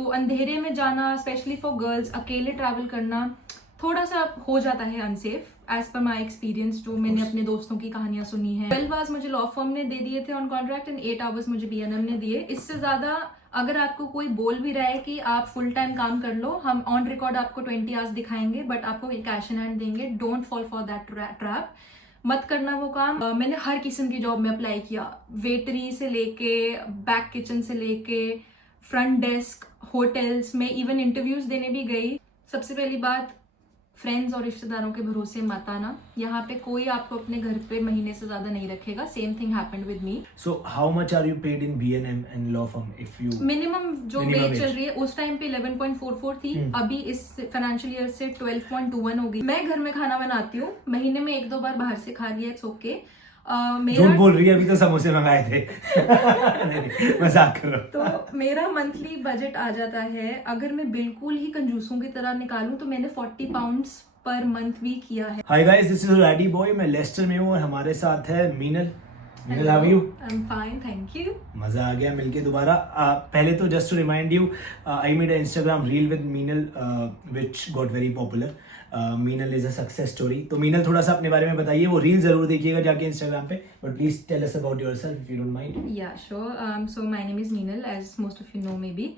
तो अंधेरे में जाना, स्पेशली फॉर गर्ल्स, अकेले ट्रैवल करना थोड़ा सा हो जाता है unsafe, as per my experience, जो मैंने अपने दोस्तों की कहानियां सुनी है। 12 आवर्स मुझे लॉ फर्म ने दे दिए थे ऑन कॉन्ट्रैक्ट एंड 8 आवर्स मुझे बीएनएम ने दिए। इससे ज्यादा अगर आपको कोई बोल भी रहा है कि आप फुल टाइम काम कर लो, हम ऑन रिकॉर्ड आपको 20 आवर्स दिखाएंगे बट आपको कैश इन हैंड देंगे, don't fall for that trap, मत करना वो काम। मैंने हर किस्म की जॉब में अप्लाई किया, वेटरी से लेके बैक किचन से लेके फ्रंट डेस्क, होटल्स में इवन इंटरव्यूज देने भी गई। सबसे पहली बात, फ्रेंड्स और रिश्तेदारों के भरोसे मत आना। यहाँ पे कोई आपको अपने घर पे महीने से ज्यादा नहीं रखेगा। Same thing happened with me. So how much are you paid in B&M and law firm if you? Minimum जो वेज चल रही है उस टाइम पे 11.44 थी, अभी इस फाइनेंशियल ईयर से 12.21 हो गई। मैं घर में खाना बनाती हूँ, महीने में 1-2 बार बाहर से खा लिया, इट्स ओके। झूठ बोल रही है, अभी तो समोसे मंगाए थे। नहीं, मजाक कर रहा हूँ। तो मेरा मंथली बजट आ जाता है, अगर मैं बिल्कुल ही कंजूसों की तरह निकालूं तो मैंने 40 पाउंड्स पर मंथ भी किया है। Hi guys, this is Ready Boy, मैं लेस्टर में हूँ और हमारे साथ है Meenal. Meenal, how are you? I am fine, thank you. मजा आ गया मिलके दोबारा। पहले तो just to remind you, I made a Instagram reel with Meenal which got very popular. Meenal is a success story. तो मीनल, थोड़ा सा अपने बारे में बताइए, वो रील जरूर देखिएगा जाके इंस्टाग्राम पे, but please tell us about yourself if you don't mind. Yeah, sure. So my name is Meenal, as most of you know maybe.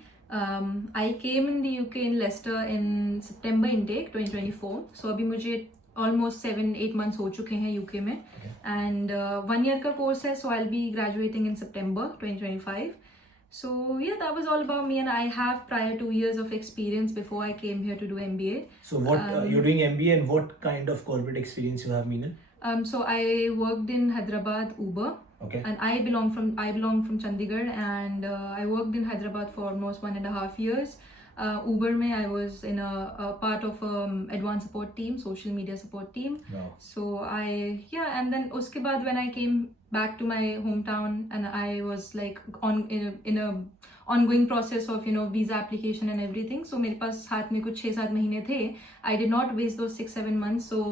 I came in the UK in Leicester in September intake 2024. So अभी मुझे almost 7-8 months हो चुके हैं UK में, and 1 year का course है, so I'll be graduating in September 2025. So yeah, that was all about me, and I have prior 2 years of experience before I came here to do MBA. So what you're doing MBA and what kind of corporate experience you have, Meenal? So I worked in Hyderabad Uber. Okay. And I belong from Chandigarh, and I worked in Hyderabad for almost 1.5 years. Uber में I was in a part of advanced support team, social media support team. Wow. So and then उसके बाद when I came back to my hometown, and I was like in a ongoing process of visa application and everything. So मेरे पास हाथ में कुछ 6-7 महीने थे. I did not waste those 6-7 months. So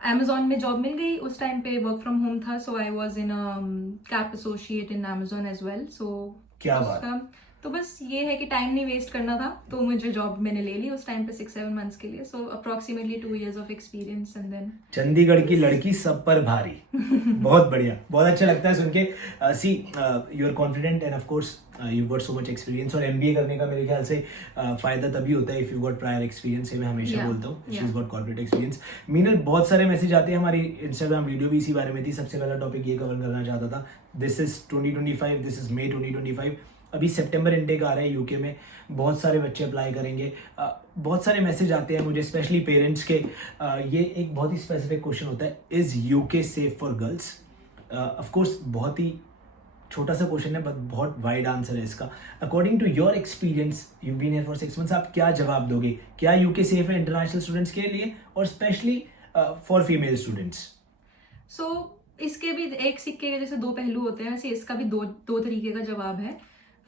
Amazon में job मिल गई, उस टाइम पे वर्क फ्रॉम होम था, so I was in cap associate in Amazon as well. So क्या बात। तो बस ये है कि टाइम नहीं वेस्ट करना था, तो मुझे जॉब मैंने ले ली उस टाइम पे 6-7 मंथ्स के लिए। So approximately 2 years of experience and then. Chandigarh की लड़की सब पर भारी। बहुत बढ़िया, बहुत अच्छा लगता है सुन के। See you are confident and of course you got so much experience, और एमबीए करने का मेरे ख्याल से फायदा तभी होता है if you got prior experience. मैं हमेशा बोलता हूँ she is got corporate experience. Meenal, बहुत सारे मैसेज आते हैं, हमारी इंस्टाग्राम वीडियो भी इसी बारे में थी। सबसे पहला टॉपिक ये कवर करना चाहता था, this is 2025, this is May 2025। अभी सितंबर इनटेक आ रहा है यूके में, बहुत सारे बच्चे अप्लाई करेंगे। बहुत सारे मैसेज आते हैं मुझे, स्पेशली पेरेंट्स के। ये एक बहुत ही स्पेसिफिक क्वेश्चन होता है, is UK safe for girls? Of course बहुत ही छोटा सा क्वेश्चन है, बट बहुत वाइड आंसर है इसका। According to your experience, you been here for 6 months, आप क्या जवाब दोगे? क्या यूके सेफ है इंटरनेशनल स्टूडेंट्स के लिए और specially for female students? So इसके भी एक सिक्के के जैसे 2 पहलू होते हैं, वैसे इसका भी दो तरीके का जवाब है।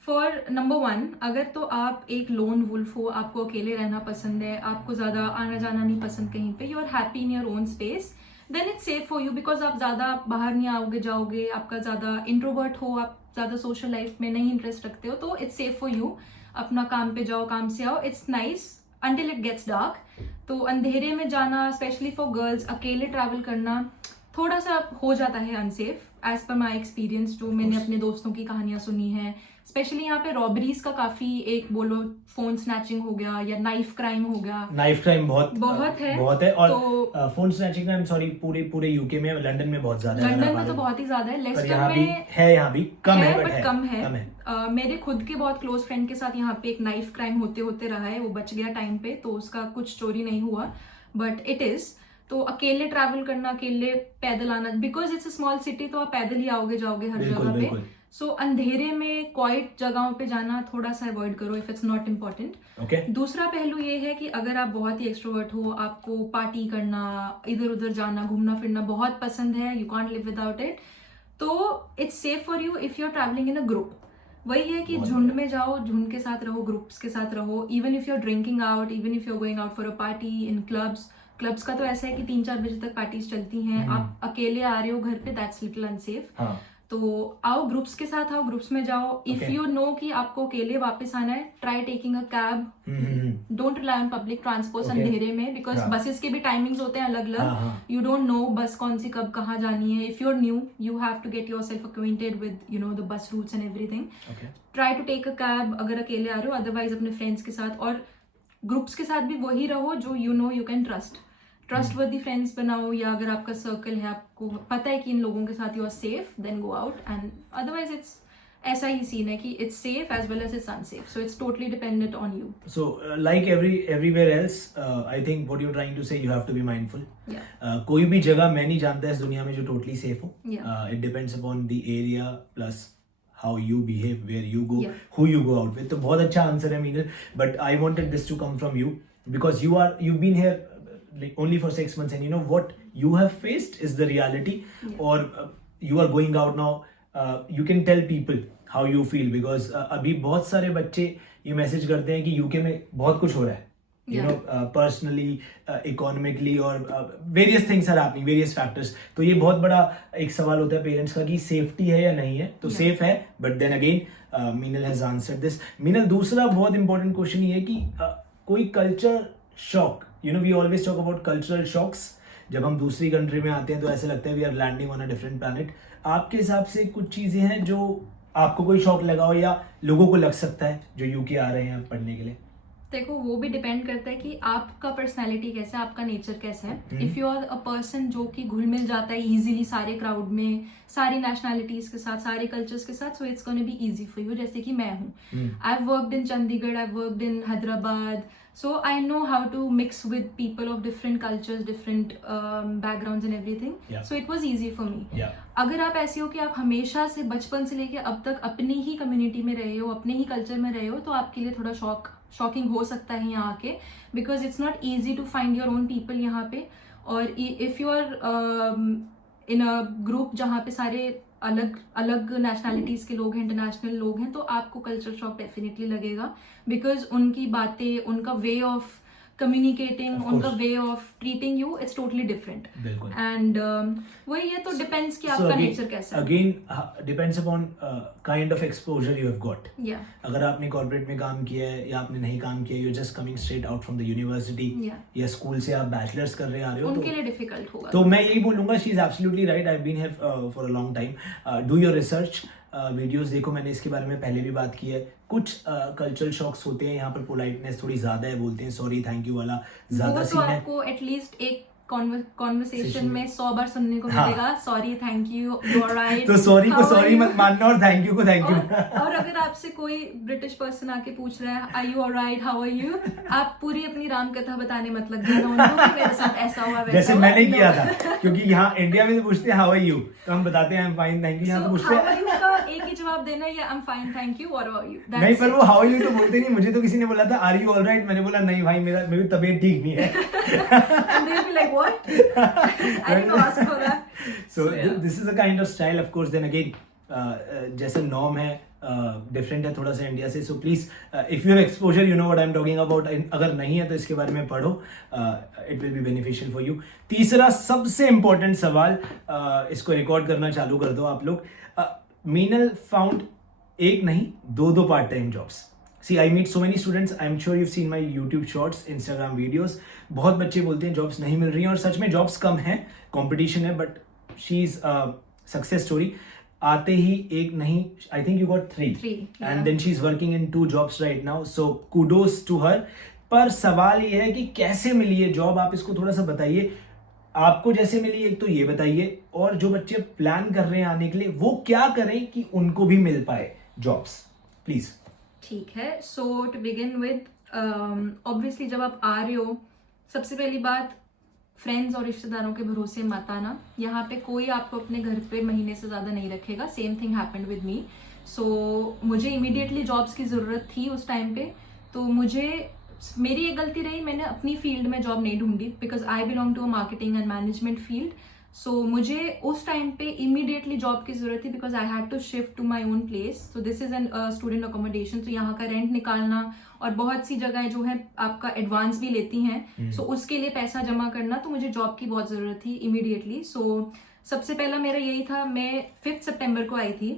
फॉर नंबर 1, अगर तो आप एक लोन वुल्फ हो, आपको अकेले रहना पसंद है, आपको ज़्यादा आना जाना नहीं पसंद कहीं पे, you are happy in your own space, then it's safe for you, because आप ज़्यादा बाहर नहीं आओगे जाओगे, आपका ज़्यादा इंट्रोवर्ट हो, आप ज़्यादा सोशल लाइफ में नहीं इंटरेस्ट रखते हो, तो इट्स सेफ फॉर यू। अपना काम पे जाओ, काम से आओ, it's nice until it gets dark. तो अंधेरे में जाना, स्पेशली फॉर गर्ल्स, अकेले ट्रैवल करना थोड़ा सा हो जाता है unsafe, as per my experience, जो मैंने अपने दोस्तों की कहानियां सुनी हैं। स्पेशली यहाँ पे रॉबरीज का काफी, एक बोलो फोन स्नैचिंग हो गया या नाइफ क्राइम हो गया। नाइफ क्राइम बहुत है और तो phone snatching, I am sorry, पूरे यूके में, लंदन में बहुत ज्यादा है। लंदन में तो बहुत ही ज्यादा है, लेस्टर में है, यहाँ भी कम है, बट कम है। मेरे खुद के बहुत क्लोज फ्रेंड के साथ यहाँ पे एक नाइफ क्राइम होते होते रहा है, वो बच गया टाइम पे, तो उसका कुछ स्टोरी नहीं हुआ, बट इट इज। तो अकेले ट्रैवल करना, अकेले पैदल आना, because it's a small city, तो आप पैदल ही आओगे जाओगे हर जगह पे। सो अंधेरे में क्वाइट जगहों पे जाना थोड़ा सा अवॉइड करो इफ इट्स नॉट इम्पोर्टेंट। दूसरा पहलू ये है कि अगर आप बहुत ही एक्सट्रोवर्ट हो, आपको पार्टी करना, इधर उधर जाना, घूमना फिरना बहुत पसंद है, you can't live without it, तो it's safe for you if you are travelling in a group. वही है कि झुंड में जाओ, झुंड के साथ रहो, ग्रुप्स के साथ रहो। Even if you are drinking out, even if you are going out for a party in clubs का तो ऐसा है कि 3-4 बजे तक पार्टीज चलती हैं, आप अकेले आ रहे हो घर पे, दैट्स लिटिल अनसेफ। तो आओ ग्रुप्स के साथ, आओ ग्रुप्स में जाओ. If Okay. यू नो कि आपको अकेले वापस आना है, try taking a cab. Don't rely on public transport Okay. अंधेरे में, बिकॉज हाँ. बसेस के भी टाइमिंग्स होते हैं अलग हाँ, अलग. हाँ. यू डोंट नो बस कौन सी कब कहाँ जानी है. If you are new, you have to get yourself acquainted with you know the bus routes and everything. Okay. Try to take a cab अगर अकेले आ रहे हो, अदरवाइज अपने फ्रेंड्स के साथ. और ग्रुप्स के साथ भी वही रहो जो you know you can trustworthy friends बनाओ. या अगर आपका सर्कल है, आपको पता है कि इन लोगों के साथ you are safe, then go out. And otherwise it's ऐसा ही सीन है कि it's safe as well as it's unsafe. So it's totally dependent on you. So, like everywhere else, I think what you're trying to say, you have to be mindful. Yeah. कोई भी जगह मैं नहीं जानता इस दुनिया में जो totally safe हो. Yeah. It depends upon the area plus how you behave, where you go, Yeah. who you go out with. तो बहुत अच्छा आंसर है Meenal. But I wanted this to come from you because you've been here like only for 6 months, and you know what you have faced is the reality. Yeah. Or you are going out now. You can tell people how you feel because अभी बहुत सारे बच्चे ये message करते हैं कि UK में बहुत कुछ हो रहा है. You Yeah. know, personally, economically और various things are happening, various factors. तो ये बहुत बड़ा एक सवाल होता है पेरेंट्स का कि सेफ्टी है या नहीं है. तो Yeah. सेफ है, but then again Meenal has answered this. Meenal, दूसरा बहुत इंपॉर्टेंट क्वेश्चन ये है कि कोई culture shock, you know we always talk about cultural shocks. जब हम दूसरी कंट्री में आते हैं तो ऐसा लगता है we are landing on a different planet. आपके हिसाब से कुछ चीजें हैं जो आपको कोई शॉक लगा हो या लोगों को लग सकता है जो यूके आ रहे हैं पढ़ने के लिए? देखो, वो भी डिपेंड करता है कि आपका पर्सनैलिटी कैसा है, आपका नेचर कैसा है. If you are a person जो कि घुल मिल जाता है इजीली सारे क्राउड में, सारी नेशनैलिटीज के साथ, सारे कल्चर्स के साथ, so it's gonna be easy for you. जैसे कि मैं हूँ, I have worked in Chandigarh, I have worked in Hyderabad, so I know how to mix with people of different cultures, different backgrounds and everything. Yeah. So it was easy for me. Yeah. अगर आप ऐसे हो कि आप हमेशा से बचपन से लेके अब तक अपनी ही कम्युनिटी में रहे हो, अपने ही कल्चर में रहे हो, तो आपके लिए थोड़ा शॉकिंग हो सकता है यहाँ आके, because it's not easy to find your own people यहाँ पे. और if you are in a group जहाँ पे सारे अलग अलग नेशनैलिटीज के लोग हैं, इंटरनेशनल लोग हैं, तो आपको कल्चर शॉक डेफिनेटली लगेगा. बिकॉज उनकी बातें, उनका वे ऑफ कम्युनिकेटिंग, Of उनका course. Way of treating you, it's totally different. बिल्कुल. एंड वही है, तो डिपेंड्स कि आपका नेचर कैसा है. Again depends upon kind of exposure you have got. या अगर आपने कॉर्पोरेट में काम किया है या आपने नहीं काम किया, you just coming straight out from the university या या स्कूल से आप बैचलर्स कर रहे आ रहे हो, उनके लिए डिफिकल्ट होगा. तो मैं यही बोलूंगा, she is absolutely right. I have been here for a long time. Do your research, videos देखो. मैंने इसके बारे में पहले भी बात की है. कुछ कल्चरल शॉक्स होते हैं यहाँ पर, पोलाइटनेस थोड़ी ज्यादा है, बोलते हैं सॉरी थैंक यू वाला ज्यादा वो तो सीन है. आपको एटलीस्ट एक कॉन्वर्सेशन में 100 बार सुनने को हाँ. मिलेगा, sorry, thank you, you are right. तो सॉरी को सॉरी मत मानना और थैंक यू को थैंक यू. और अगर आपसे कोई ब्रिटिश पर्सन आके पूछ रहा है are you alright, how are you, आप पूरी अपनी राम कथा बताने मत लग जाना उनको कि मेरे साथ ऐसा हुआ वैसा जैसे हुआ. मैंने No. किया था, क्योंकि यहाँ इंडिया में तो पूछते हैं हाउ आर यू, तो हम बताते हैं आई एम फाइन थैंक यू. यहाँ तो So, पूछते how are हैं you का एक ही जवाब देना है, आई am fine thank you, what about you. नहीं, पर वो हाउ आर यू तो बोलते नहीं. मुझे तो किसी ने बोला था आर यू ऑलराइट, मैंने बोला नहीं भाई मेरी तबीयत ठीक नहीं है. And they'll be like, what? I didn't ask for that. So yeah. this is a kind of style, of course. Then again, जैसे नॉर्म है डिफरेंट है थोड़ा सा इंडिया से. So please if you have exposure, you know what I am talking about. अगर नहीं है तो इसके बारे में पढ़ो, it will be beneficial for you. तीसरा सबसे इंपॉर्टेंट सवाल, इसको रिकॉर्ड करना चालू कर दो आप लोग. मीनल फाउंड एक नहीं दो part time jobs. See, I meet so many students. I'm sure you've seen my YouTube shorts, Instagram videos. बहुत बच्चे बोलते हैं जॉब्स नहीं मिल रही हैं, और सच में जॉब्स कम हैं, कंपटीशन है, but she is success story. आते ही एक नहीं, I think you got 3 yeah. And then she is working in 2 jobs right now. So kudos to her. पर सवाल ये है कि कैसे मिली ये जॉब, आप इसको थोड़ा सा बताइए. आपको जैसे मिली एक तो ये बताइए, और जो बच्चे प्लान कर रहे हैं आने के लिए वो क्या करें कि उनको भी मिल पाए जॉब्स, प्लीज. ठीक है. सो टू बिगिन विद, ऑब्वियसली जब आप आ रहे हो, सबसे पहली बात, फ्रेंड्स और रिश्तेदारों के भरोसे मत आना. यहाँ पे कोई आपको अपने घर पे महीने से ज़्यादा नहीं रखेगा. Same thing happened with me. So मुझे इमीडिएटली जॉब्स की ज़रूरत थी उस टाइम पे, तो मेरी एक गलती रही, मैंने अपनी फील्ड में जॉब नहीं ढूंढी, because I belong to a marketing and management field. So मुझे उस टाइम पे इमीडिएटली जॉब की जरूरत थी, because I had to shift to my own place. So this is an student accommodation, तो यहाँ का रेंट निकालना, और बहुत सी जगह जो है आपका एडवांस भी लेती हैं, सो उसके लिए पैसा जमा करना, तो मुझे जॉब की बहुत जरूरत थी इमीडिएटली. सो सबसे पहला मेरा यही था, मैं 5 सितंबर को आई थी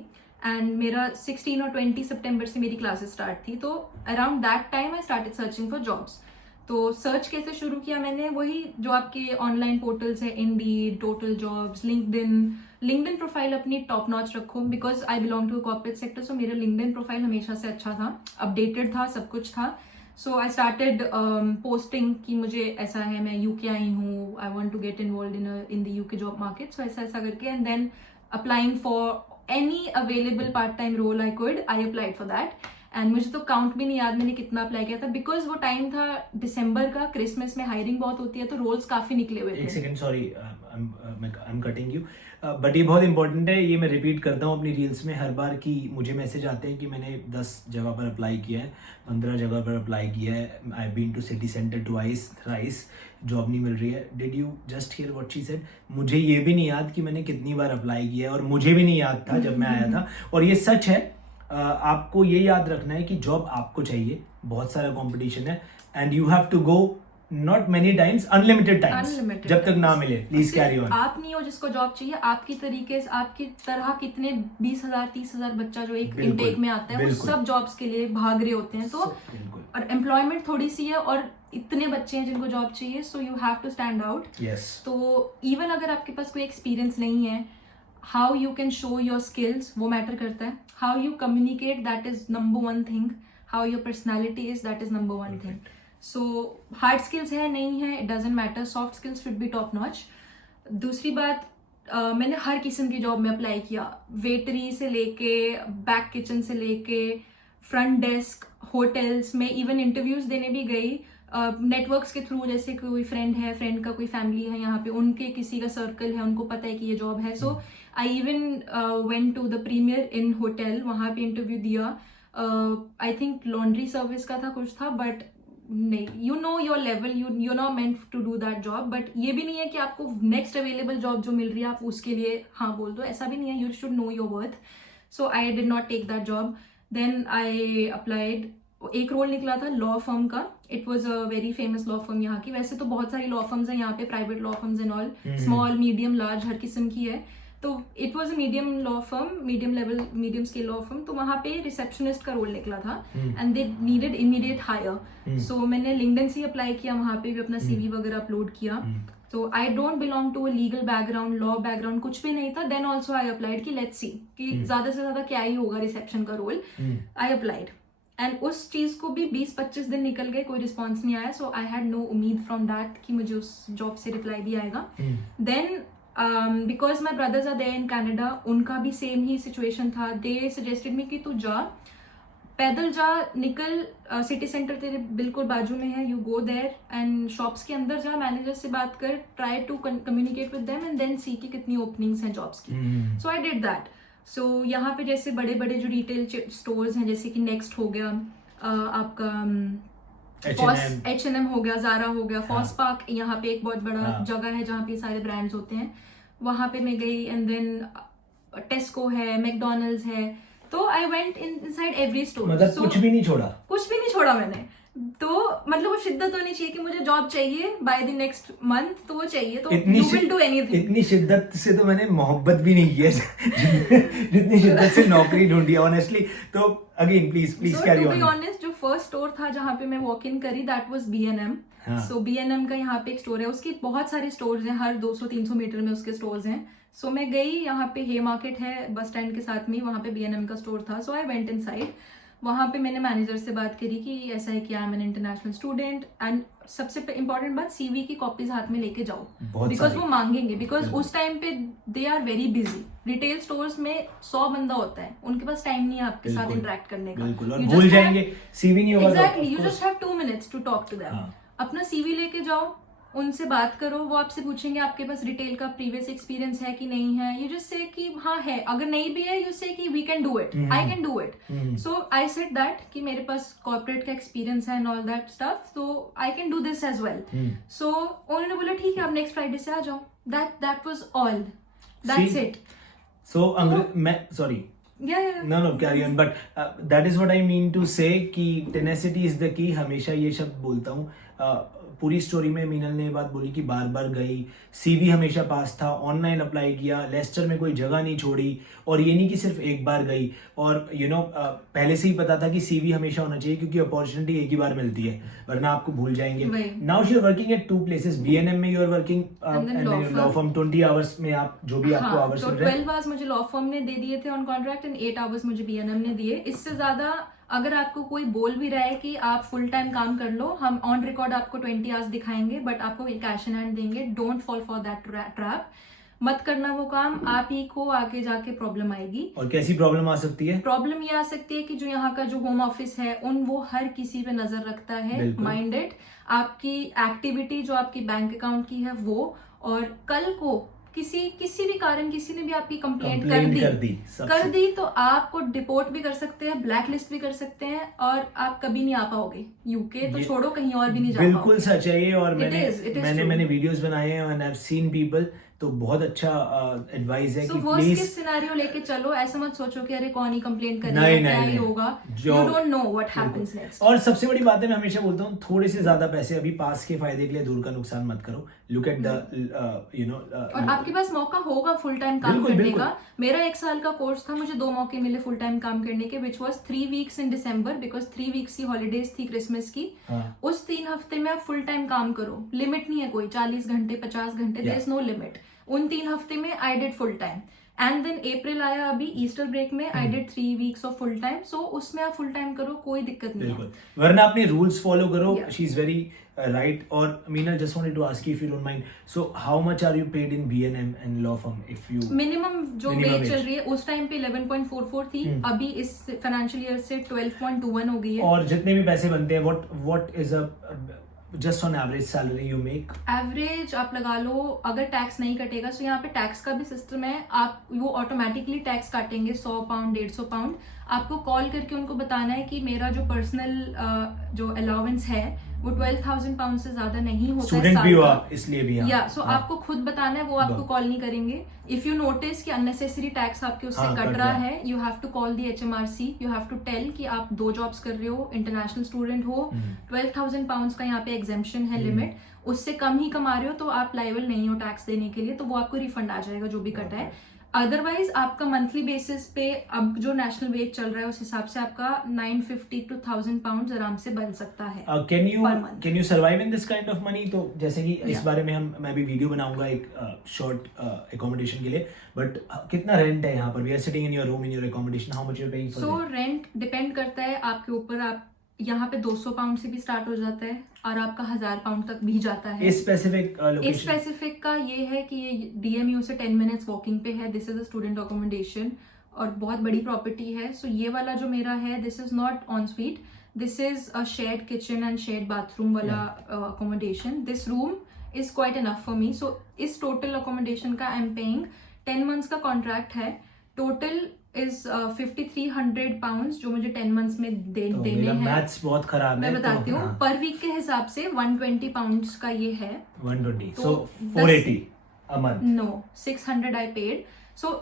एंड मेरा 16 और 20 सितंबर से मेरी क्लासेस स्टार्ट थी, तो around that time I started searching for jobs. तो सर्च कैसे शुरू किया मैंने, वही जो आपके ऑनलाइन पोर्टल्स है, Indeed, total jobs, LinkedIn profile अपनी टॉप नॉच रखो, because I belong to corporate sector, so मेरा लिंक्डइन प्रोफाइल हमेशा से अच्छा था, अपडेटेड था, सब कुछ था। सो आई स्टार्टेड पोस्टिंग कि मुझे ऐसा है, मैं यूके आई हूँ, I want to get involve in the UK job market, so ऐसा ऐसा करके, and then applying for any available part time role I could, I applied for that. And मुझे तो काउंट भी नहीं याद मैंने कितना अप्लाई किया था, बिकॉज वो टाइम था दिसंबर का, क्रिसमस में हायरिंग बहुत होती है, तो रोल्स काफी निकले हुए थे। एक second, sorry I am cutting you, but ये बहुत इंपॉर्टेंट है, ये मैं रिपीट करता हूँ अपनी रील्स में हर बार कि मुझे मैसेज आते हैं कि मैंने 10 जगह पर अप्लाई किया है, 15 जगह पर अप्लाई किया है, I been to city centre twice thrice, job नहीं मिल रही है। Did you just hear what she said? मुझे ये भी नहीं याद कि मैंने कितनी बार अप्लाई किया है, और मुझे भी नहीं याद था जब मैं आया था, और ये सच है। आपको ये याद रखना है कि जॉब आपको चाहिए, बहुत सारा कंपटीशन है, and you have to go not many times, unlimited times, जब तक ना मिले। Please carry on. आप नहीं हो जिसको जॉब चाहिए, आपकी तरीके से, आपकी तरह कितने 20,000 30,000 बच्चा जो एक इनटेक में आता है, वो सब जॉब्स के लिए भाग रहे होते हैं। तो और एम्प्लॉयमेंट थोड़ी सी है और इतने बच्चे हैं जिनको जॉब चाहिए, so you have to stand out. तो इवन अगर आपके पास कोई एक्सपीरियंस नहीं है, how you can show your skills, वो मैटर करता है। How you communicate, that is number 1 thing. How your personality is, that is number 1 thing. So hard skills है नहीं है, it doesn't matter, soft skills should be top notch. दूसरी बात, मैंने हर किस्म की जॉब में अप्लाई किया, वेटरी से लेके बैक किचन से लेके फ्रंट डेस्क, होटल्स में इवन इंटरव्यूज देने भी गई, नेटवर्क्स के थ्रू, जैसे कोई फ्रेंड है, फ्रेंड का कोई फैमिली है यहाँ पे, उनके किसी का सर्कल है, उनको पता है कि ये जॉब है, so I even went to the Premier Inn hotel, वहाँ पे इंटरव्यू दिया। आई थिंक लॉन्ड्री सर्विस का था, कुछ था, बट नहीं, you know your level, you know meant to do that job, but ये भी नहीं है कि आपको नेक्स्ट अवेलेबल जॉब जो मिल रही है आप उसके लिए हाँ बोल दो, ऐसा भी नहीं है, you should know your worth. So I did not take that job. Then I applied, एक रोल निकला था लॉ फर्म का, it was a very famous law firm यहाँ की, वैसे तो बहुत सारी लॉ फर्म्स हैं यहाँ पे, private law firms and all, small medium large हर किस्म की है, तो it was a medium law firm, medium level, medium scale law firm, तो वहाँ पे रिसेप्शनिस्ट का रोल निकला था and they needed immediate hire. So मैंने लिंक्डइन से अप्लाई किया, वहाँ पे भी अपना सीवी वगैरह अपलोड किया। तो I don't belong to a legal background, law background कुछ भी नहीं था। देन ऑल्सो आई अप्लाइड कि लेट्स सी कि ज्यादा से ज्यादा क्या ही होगा रिसेप्शन का रोल। आई अप्लाइड एंड उस चीज को भी 20-25 दिन निकल गए, कोई रिस्पॉन्स नहीं आया। सो आई हैड नो उम्मीद फ्रॉम दैट कि मुझे उस जॉब से रिप्लाई भी आएगा। Then because my brothers are there in Canada, उनका भी सेम ही सिचुएशन था, दे सजेस्टेड मी कि तू जा, पैदल जा, निकल, सिटी सेंटर तेरे बिल्कुल बाजू में है, you go there and shops के अंदर जा, मैनेजर से बात कर, try to communicate with them and then see कि कितनी ओपनिंग्स हैं जॉब्स की। सो आई डिड दैट। सो यहाँ पे जैसे बड़े बड़े जो रिटेल स्टोर्स हैं, जैसे कि नेक्स्ट हो गया, आपका H&M हो गया, ज़ारा हो गया, फॉस पार्क, यहाँ पे एक बहुत बड़ा जगह है जहाँ पे सारे ब्रांड्स होते हैं, वहाँ पे मैं गई। एंड देन टेस्को है, मैकडोनल्ड्स है, तो I went inside every store. मतलब कुछ भी नहीं छोड़ा मैंने। तो मतलब वो शिद्दत होनी चाहिए कि मुझे जॉब चाहिए बाय द नेक्स्ट मंथ, तो वो चाहिए, तो यू विल डू एनीथिंग। इतनी शिद्दत से तो मैंने मोहब्बत भी नहीं की है जितनी शिद्दत से नौकरी ढूंढी है ऑनेस्टली। तो again please carry on. To be honest, जो फर्स्ट स्टोर था जहाँ पे मैं वॉक इन करी, that was B&M। So B&M का यहाँ पे एक स्टोर है, उसकी बहुत सारे स्टोर्स हैं, हर 200-300 मीटर में उसके स्टोर्स हैं। सो मैं गई, यहाँ पे हे मार्केट है बस स्टैंड के साथ में, वहाँ पे B&M का स्टोर था। सो आई वेंट इनसाइड, वहाँ पे मैंने मैनेजर से बात करी कि ऐसा है कि I am an international student, and सबसे इंपॉर्टेंट बात, सीवी की कॉपीज हाथ में लेके जाओ, बिकॉज वो मांगेंगे, बिकॉज उस टाइम पे they are very busy. Retail stores में 100 बंदा होता है, उनके पास टाइम नहीं है आपके साथ इंटरेक्ट करने का, और भूल जाएंगे, सीवी नहीं होगा। Exactly, you just have 2 minutes to talk to them. अपना सीवी लेके जाओ, उनसे बात करो, वो आपसे पूछेंगे आपके पास रिटेल का प्रीवियस एक्सपीरियंस है कि नहीं है, यू जस्ट से कि हाँ है, अगर नहीं भी है यू से कि we can do it, I can do it. So I said that कि मेरे पास कॉर्पोरेट का एक्सपीरियंस है एंड ऑल दैट स्टफ, तो I can do this as well. So उन्होंने बोला ठीक है, आप नेक्स्ट फ्राइडे से आ जाओ। That was all, that's it. So मैं sorry No, carry on. But that is what I mean to say कि tenacity is the key. हमेशा ये शब्द बोलता हूँ। पूरी स्टोरी में मीनल ने ये बात बोली कि बार बार गई, सीवी हमेशा पास था, ऑनलाइन अप्लाई किया, लेस्टर में कोई जगह नहीं छोड़ी, और ये नहीं कि सिर्फ एक बार गई, और पहले से ही पता था कि सीवी हमेशा होना चाहिए क्योंकि अपॉर्चुनिटी एक ही बार मिलती है, वरना आपको भूल जाएंगे. Now she are working at 2 places. BNM में you are working law firm 20 hours में, आप जो भी आपको आवर्स मिल रहे हैं. 12 आवर्स मुझे लॉ फर्म ने दे दिए थे ऑन कॉन्ट्रैक्ट एंड 8 आवर्स मुझे बीएनएम ने दिए. इससे ज्यादा अगर आपको कोई बोल भी रहा है कि आप फुल टाइम काम कर लो, हम ऑन रिकॉर्ड आपको 20 आवर्स दिखाएंगे बट आपको कैश इन हैंड देंगे. Don't fall for that trap. मत करना वो काम, आप ही को आगे जाके प्रॉब्लम आएगी. और कैसी प्रॉब्लम आ सकती है? प्रॉब्लम ये आ सकती है कि जो यहाँ का जो होम ऑफिस है वो हर किसी पे नजर रखता है. माइंडेड आपकी एक्टिविटी जो आपकी बैंक अकाउंट की है वो, और कल को किसी भी कारण किसी ने भी आपकी कंप्लेंट कर दी तो आपको डिपोर्ट भी कर सकते हैं, ब्लैक लिस्ट भी कर सकते हैं, और आप कभी नहीं आ पाओगे यूके. तो छोड़ो, कहीं और भी नहीं जा पाओगे. बिल्कुल सच है ये. और मैंने वीडियोस बनाए हैं and I have seen people, तो बहुत अच्छा एडवाइस है कि वर्स्ट केस सिनेरियो लेके चलो. ऐसा मत सोचो कि अरे कौन ही कंप्लेंट करेगा, क्या ही होगा. You don't know what happens next. और सबसे बड़ी बात है, मैं हमेशा बोलता हूँ, थोड़े से ज्यादा पैसे अभी पास के फायदे के लिए दूर का नुकसान मत करो. लुक एट द और आपके पास मौका होगा फुल टाइम काम करने का. मेरा 1 साल का कोर्स था, मुझे 2 मौके मिले फुल टाइम काम करने के, which was 3 weeks in December, because 3 weeks की हॉलीडेज थी क्रिसमस की. उस 3 हफ्ते में आप फुल टाइम काम करो. लिमिट नहीं है कोई, 40 घंटे 50 घंटे, देयर इज नो लिमिट. उन 3 हफ्ते में I did full time. And then April आया अभी ईस्टर ब्रेक में, I did 3 weeks of full time. So उसमें आप फुल टाइम करो, कोई दिक्कत नहीं है. वरना अपने रूल्स फॉलो करो. She is very right. और Meenal, just wanted to ask you if you don't mind, so how much are you paid in BNM and law firm? If you minimum जो वेज चल रही है उस टाइम पे 11.44 थी, अभी इस फाइनेंशियल ईयर से 12.21 हो गई है. और जितने भी पैसे बनते हैं, what is a just on average salary you make? Average आप लगा लो, अगर टैक्स नहीं कटेगा, सो यहाँ पे टैक्स का भी सिस्टम है. आप वो ऑटोमेटिकली टैक्स काटेंगे 100 पाउंड 150 पाउंड. आपको कॉल करके उनको बताना है कि मेरा जो पर्सनल जो अलाउंस है वो 12,000 पाउंड से ज्यादा नहीं होता है. स्टूडेंट भी हो आप, इसलिए भी. या सो आपको खुद बताना है, वो आपको कॉल नहीं करेंगे. इफ यू नोटिस कि अननेसेसरी टैक्स आपके उससे कट रहा है, you have to call the HMRC. You have to tell कि आप 2 जॉब्स कर रहे हो, इंटरनेशनल स्टूडेंट हो, 12,000 पाउंड का यहाँ पे एग्जेम्पशन है लिमिट. उससे कम ही कमा रहे हो तो आप लायबल नहीं हो टैक्स देने के लिए, तो वो आपको रिफंड आ जाएगा जो भी कटा है. अदरवाइज आपका मंथली बेसिस पे अब जो नेशनल वेज चल रहा है उस हिसाब से आपका 950 to 1,000 पाउंड आराम से बन सकता है. Can you survive in this kind of money? तो जैसे कि इस बारे में मैं भी वीडियो बनाऊंगा एक शॉर्ट एकोमोडेशन के लिए. बट कितना रेंट है यहाँ पर? We are sitting in your room, in your accommodation, how much you are paying for? So rent depend करता है आपके ऊपर. आप यहाँ पे 200 पाउंड से भी स्टार्ट हो जाता है और आपका 1000 पाउंड तक भी जाता है. स्पेसिफिक का ये है कि ये DMU से 10 मिनट्स वॉकिंग पे है. This is a student accommodation और बहुत बड़ी प्रॉपर्टी है. सो ये वाला जो मेरा है, this is not en suite, this is a shared kitchen and shared bathroom वाला accommodation. This room is quite enough for me. So इस टोटल अकोमोडेशन का आई एम पेइंग 10 मंथ्स का कॉन्ट्रैक्ट है. टोटल इज 5300 पाउंड जो मुझे 10 months में देने हैं. मैथ्स बहुत खराब है. मैं बताती हूँ. पर वीक के हिसाब से 120 पाउंड्स का ये है. 120, so 480 a month. No, 600 I paid. So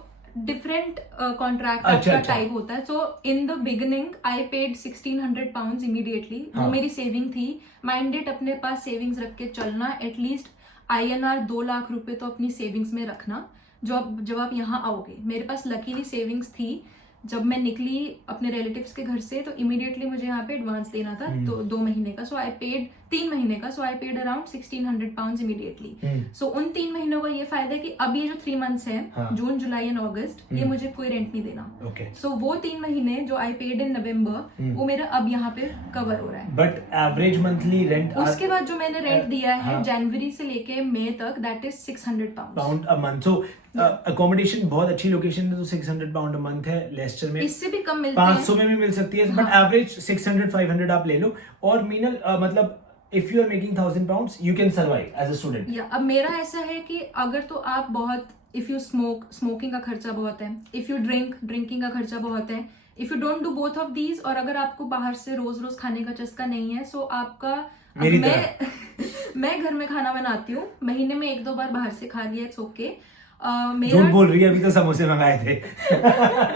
different contract का टाइप होता है. So in the beginning I paid 1600 pounds immediately. वो मेरी सेविंग थी. माइंडेड अपने पास सेविंग्स रख के चलना. एटलीस्ट INR 2 लाख रुपए तो अपनी सेविंग्स में रखना जब आप यहाँ आओगे. मेरे पास लकीली सेविंग्स थी. जब मैं निकली अपने रिलेटिव्स के घर से तो इमीडिएटली मुझे यहाँ पे एडवांस देना था 2 महीने का. सो आई पेड 3 महीने का. So I paid around 1600 pound immediately. So उन 3 महीनों का ये फायदा है कि अब ये जो 3 मंथ्स है, जून जुलाई एंड अगस्त, ये मुझे कोई रेंट नहीं देना. सो वो 3 महीने जो आई पेड इन नवंबर वो मेरा अब यहाँ पे कवर हो रहा है. बट एवरेज मंथली रेंट उसके बाद जो मैंने रेंट दिया है जनवरी से लेके मई तक, that is 600 pound a month. So accommodation बहुत अच्छी लोकेशन है तो 600 पाउंड अ मंथ है. लेस्टर में इससे भी कम मिलते हैं, 500 में भी मिल सकती है. बट एवरेज 600-500 आप ले लो. और मीनल मतलब if you are making 1,000 pounds you can survive as a student. अब मेरा ऐसा है कि अगर तो आप बहुत, if you smoking का खर्चा बहुत है, if you drinking का खर्चा बहुत है, if you don't do both of these, और अगर आपको बाहर से रोज रोज खाने का चस्का नहीं है, सो आपका मैं घर में खाना बनाती हूँ. महीने में 1-2 बार बाहर से खा लिया, इट्स ओके. झूठ बोल रही है, अभी तो समोसे मंगाए थे.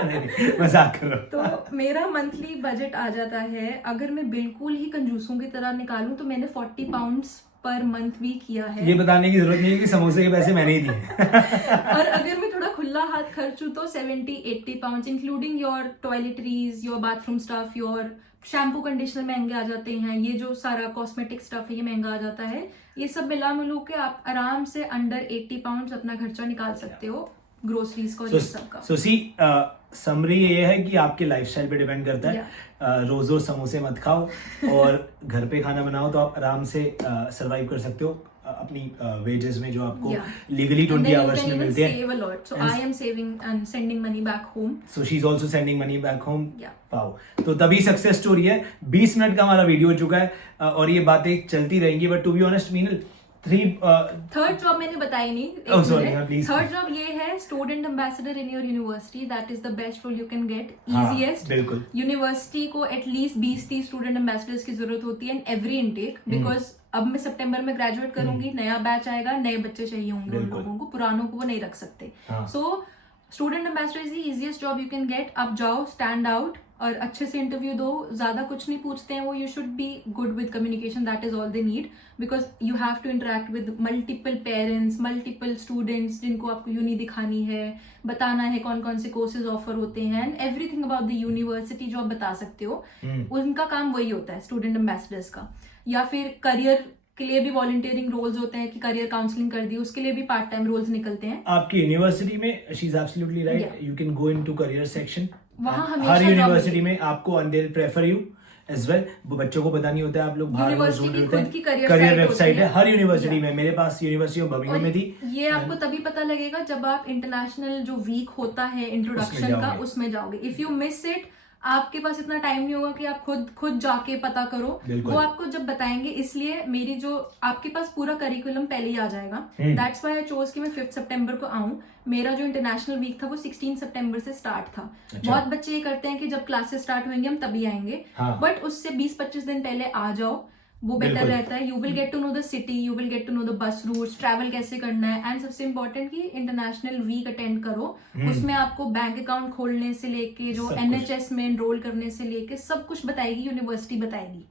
नहीं, मजाक कर रहा हूं. तो मेरा मंथली बजट आ जाता है, अगर मैं बिल्कुल ही कंजूसों की तरह निकालूं तो मैंने 40 पाउंड्स पर मंथ भी किया है। ये बताने की जरूरत नहीं है कि समोसे के पैसे मैंने ही दिए। और अगर मैं थोड़ा खुला हाथ खर्चूं तो 70-80 pound including your toiletries, your bathroom stuff, your shampoo conditioner महंगे आ जाते हैं, ये जो सारा कॉस्मेटिक स्टफ है ये महंगा आ जाता है। ये सब मिला मिलू के आप आराम से अंडर 80 पाउंड अपना खर्चा निकाल सकते हो ग्रोसरीज का और इस सब का। सो सी समरी ये है कि आपके लाइफस्टाइल पे डिपेंड करता है। रोज रोज समोसे मत खाओ और घर पे खाना बनाओ तो आप आराम से सरवाइव कर सकते हो अपनी वेजेस में जो आपको लीगली 20 आवर्स में मिलते हैं। Save a lot. So I am saving and sending money back home. So she's also sending money back home. Yeah. Wow, तो तभी सक्सेस स्टोरी है। 20 मिनट का हमारा वीडियो हो चुका है और ये बातें चलती रहेंगी, but to be honest Meenal third job मैंने बताई नहीं। प्लीज। थर्ड जॉब ये है student ambassador in your university. That is the best role you can get, easiest. बिल्कुल। यूनिवर्सिटी को एटलीस्ट 20-30 स्टूडेंट एम्बेसडर्स की जरूरत होती है इन एवरी इनटेक, बिकॉज अब मैं सितंबर में ग्रेजुएट करूंगी, नया बैच आएगा, नए बच्चे चाहिए होंगे उन लोगों को, पुरानों को वो नहीं रख सकते। So student ambassador is the easiest job you can gate. आप जाओ, स्टैंड आउट और अच्छे से इंटरव्यू दो। ज्यादा कुछ नहीं पूछते हैं वो, you should be good with communication, that is all they need, because you have to interact with multiple parents, multiple students जिनको आपको यूनी दिखानी है, बताना है कौन कौन से कोर्सेज ऑफर होते हैं and everything about the university जो आप बता सकते हो। उनका काम वही होता है स्टूडेंट एम्बेसडर्स का। या फिर करियर के लिए भी वॉलंटियरिंग रोल्स होते हैं कि करियर काउंसलिंग कर दी, उसके लिए भी पार्ट टाइम रोल्स निकलते हैं। आपकी यूनिवर्सिटी में she is absolutely right, you can go into career section. वहां हमेशा हर यूनिवर्सिटी में आपको and they will prefer you as well. वो बच्चों को पता नहीं होता है, आप लोग बाहर ढूंढ रहे होते हैं। करियर वेबसाइट है हर यूनिवर्सिटी में। मेरे पास यूनिवर्सिटी ऑफ बर्मिंघम में थी। ये आपको तभी पता लगेगा जब आप इंटरनेशनल जो वीक होता है इंट्रोडक्शन का, उसमें जाओगे। इफ यू मिस इट, आपके पास इतना टाइम नहीं होगा कि आप खुद जाके पता करो, वो आपको जब बताएंगे। इसलिए मेरी जो आपके पास पूरा करिकुलम पहले ही आ जाएगा। दैट्स व्हाई आई चोज कि मैं 5 सितंबर को आऊं। मेरा जो इंटरनेशनल वीक था वो 16 सितंबर से स्टार्ट था। बहुत बच्चे ये करते हैं कि जब क्लासेस स्टार्ट होंगे हम तभी आएंगे, बट उससे 20-25 दिन पहले आ जाओ, वो बेटर रहता है। You will get to know the city, you will get to know the bus routes, travel कैसे करना है, एंड सबसे इम्पोर्टेंट कि इंटरनेशनल वीक अटेंड करो। उसमें आपको बैंक अकाउंट खोलने से लेके जो NHS में एनरोल करने से लेके सब कुछ बताएगी, यूनिवर्सिटी बताएगी।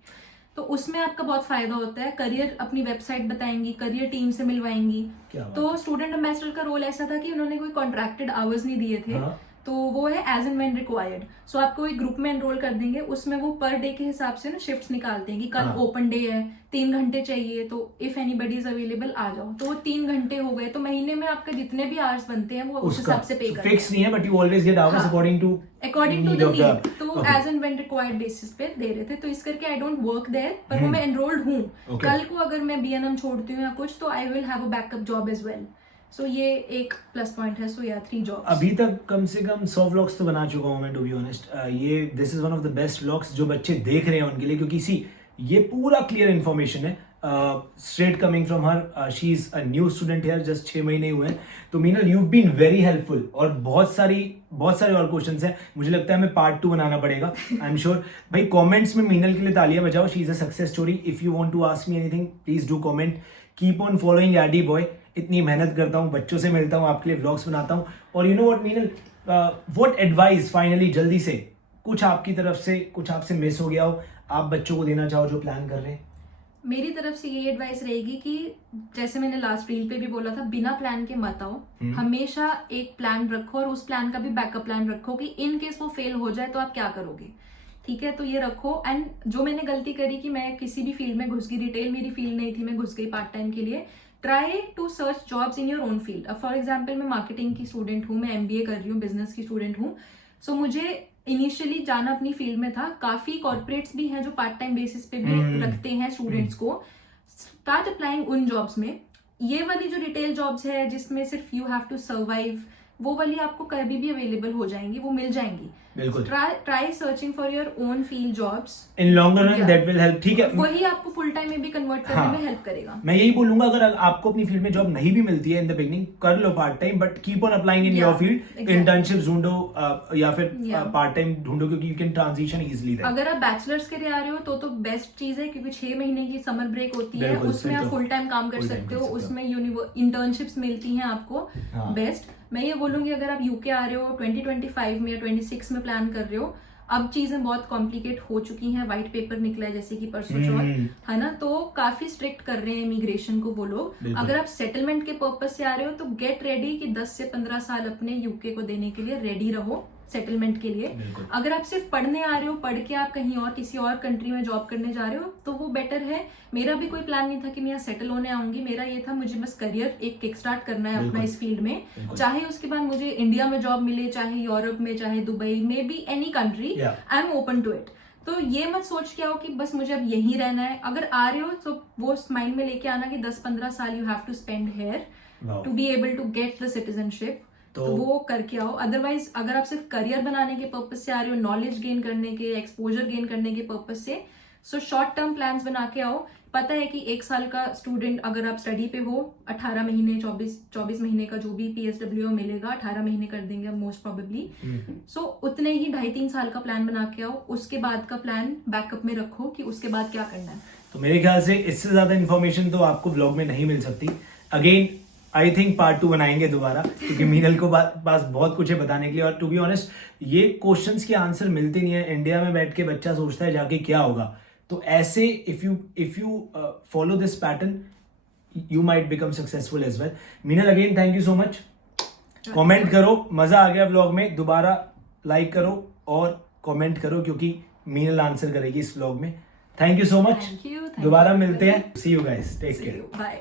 तो उसमें आपका बहुत फायदा होता है। करियर अपनी वेबसाइट बताएंगी, करियर टीम से मिलवाएंगी। तो स्टूडेंट एम्बेसडर का रोल ऐसा था कि उन्होंने कोई कॉन्ट्रैक्टेड आवर्स नहीं दिए थे, तो वो है एज एंड व्हेन रिक्वायर्ड। सो आपको एक ग्रुप में एनरोल कर देंगे, उसमें वो पर डे के हिसाब से ना शिफ्ट्स निकालते हैं कि कल ओपन डे है, 3 घंटे चाहिए, तो इफ एनीबडी इज अवेलेबल आ जाओ। तो वो 3 घंटे हो गए, तो महीने में आपके जितने भी आवर्स बनते हैं वो उस हिसाब से पे करते हैं। फिक्स नहीं है, but you always get hours according to the need. तो as and when required basis पे दे रहे थे। तो इस करके आई डोंट वर्क देयर, पर वो मैं एनरोल्ड हूँ। कल को अगर मैं BNM छोड़ती हूँ या कुछ, तो I will have a backup job as well. So ये एक प्लस पॉइंट है। सो या 3 जॉब्स। अभी तक कम से कम 100 व्लॉग्स तो बना चुका हूँ मैं, टू बी ऑनेस्ट। ये this is one of the best vlogs जो बच्चे देख रहे हैं उनके लिए, क्योंकि सी ये पूरा क्लियर इन्फॉर्मेशन है, straight coming from her. She is a new student here, just 6 महीने हुए हैं। तो Meenal you been very helpful, और बहुत सारे और क्वेश्चंस हैं। मुझे लगता है हमें पार्ट 2 बनाना पड़ेगा, आई एम श्योर। भाई कमेंट्स में मीनल के लिए तालियां बजाओ, she is a success story. If you want to ask me anything, please do comment. Keep on following Eddy Boy. इतनी मेहनत करता हूँ, बच्चों से मिलता हूँ, आपके लिए व्लॉग्स बनाता हूँ। और you know what Meenal, what advice finally जल्दी से कुछ आपकी तरफ से, कुछ आपसे मिस हो गया हो, आप बच्चों को देना चाहो जो प्लान कर रहे हैं? मेरी तरफ से ये एडवाइस रहेगी कि जैसे मैंने लास्ट रील पे भी बोला था, बिना प्लान के मत आओ। हमेशा एक प्लान रखो और उस प्लान का भी बैकअप प्लान रखो कि इन केस वो फेल हो जाए तो आप क्या करोगे। ठीक है, तो ये रखो। एंड जो मैंने गलती करी कि मैं किसी भी फील्ड में घुस गई, रिटेल मेरी फील्ड नहीं थी, मैं घुस गई पार्ट टाइम के लिए। Try to search jobs in your own field. अब फॉर एग्जाम्पल मैं मार्केटिंग की स्टूडेंट हूँ, मैं MBA कर रही हूँ, बिजनेस की स्टूडेंट हूँ। सो मुझे इनिशियली जाना अपनी फील्ड में था। काफी कॉर्पोरेट्स भी हैं जो पार्ट टाइम बेसिस पे भी रखते हैं स्टूडेंट्स को। स्टार्ट अप्लाइंग उन जॉब्स में। ये वाली जो रिटेल जॉब्स है जिसमें सिर्फ यू हैव टू सर्वाइव, वो वाली आपको कभी भी अवेलेबल हो जाएंगी, वो मिल जाएंगी। बिल्कुल। Try searching for your own field jobs in longer run, that will help. ठीक है, वही आपको फुल टाइम में भी कन्वर्ट करने में हेल्प करेगा। मैं यही बोलूंगा, अगर आपको अपनी फील्ड में जॉब नहीं भी मिलती है इन द बिगनिंग, कर लो part time, but keep on applying in your field. Internships ढूंढो या फिर पार्ट टाइम ढूंढो, क्योंकि यू कैन ट्रांजिशन इजीली। अगर आप बैचलर्स के लिए आ रहे हो तो बेस्ट चीज है, क्योंकि 6 महीने की समर ब्रेक होती है, उसमें आप फुल टाइम काम कर सकते हो, उसमें इंटर्नशिप्स मिलती हैं आपको। बेस्ट मैं ये बोलूंगी, अगर आप UK आ रहे हो 2025 में या 26 में प्लान कर रहे हो, अब चीजें बहुत कॉम्प्लिकेट हो चुकी हैं, व्हाइट पेपर निकला है जैसे कि परसों चौथ, है ना, तो काफी स्ट्रिक्ट कर रहे हैं इमिग्रेशन को वो लोग। बिल्कुल। अगर आप सेटलमेंट के पर्पज से आ रहे हो तो गेट रेडी कि 10 से 15 साल अपने यूके को देने के लिए रेडी रहो सेटलमेंट के लिए। बिल्कुल। अगर आप सिर्फ पढ़ने आ रहे हो, पढ़ के आप कहीं और किसी और कंट्री में जॉब करने जा रहे हो तो वो बेटर है। मेरा भी कोई प्लान नहीं था कि मैं यहाँ सेटल होने आऊंगी, मेरा ये था मुझे बस करियर एक किक स्टार्ट करना है अपना इस फील्ड में, चाहे उसके बाद मुझे इंडिया में जॉब मिले, चाहे यूरोप में, चाहे दुबई में, be any country, I am open to it. तो ये मत सोच के आओ कि बस मुझे अब यहीं रहना है। अगर आ रहे हो तो वो माइंड में लेके आना कि 10-15 साल you have to spend here to be able to get the citizenship, तो वो करके आओ। अदरवाइज अगर आप सिर्फ करियर बनाने के पर्पज से आ रहे हो, नॉलेज गेन करने के, एक्सपोजर गेन करने के पर्पज से, सो शॉर्ट टर्म प्लान्स बना के आओ। पता है कि 1 साल का स्टूडेंट अगर आप स्टडी पे हो, 18 महीने 24 महीने का जो भी PSW मिलेगा 18 महीने कर देंगे मोस्ट प्रोबेबली। सो उतने ही 2.5-3 साल का प्लान बना के आओ। उसके बाद का प्लान बैकअप में रखो कि उसके बाद क्या करना है। तो मेरे ख्याल से इससे ज्यादा इन्फॉर्मेशन तो आपको व्लॉग में नहीं मिल सकती। अगेन आई थिंक पार्ट 2 बनाएंगे दोबारा, क्योंकि मीनल को पास बहुत कुछ है बताने के लिए। और टू बी ऑनेस्ट ये क्वेश्चंस के आंसर मिलते नहीं है। इंडिया में बैठ के बच्चा सोचता है जाके क्या होगा, तो ऐसे if you follow this pattern you might become successful as well. Meenal again thank you so much. Comment करो, मजा आ गया व्लॉग में, दोबारा लाइक करो और कमेंट करो क्योंकि मीनल आंसर करेगी इस व्लॉग में। Thank you so much. दोबारा मिलते हैं। See you guys, take care, bye.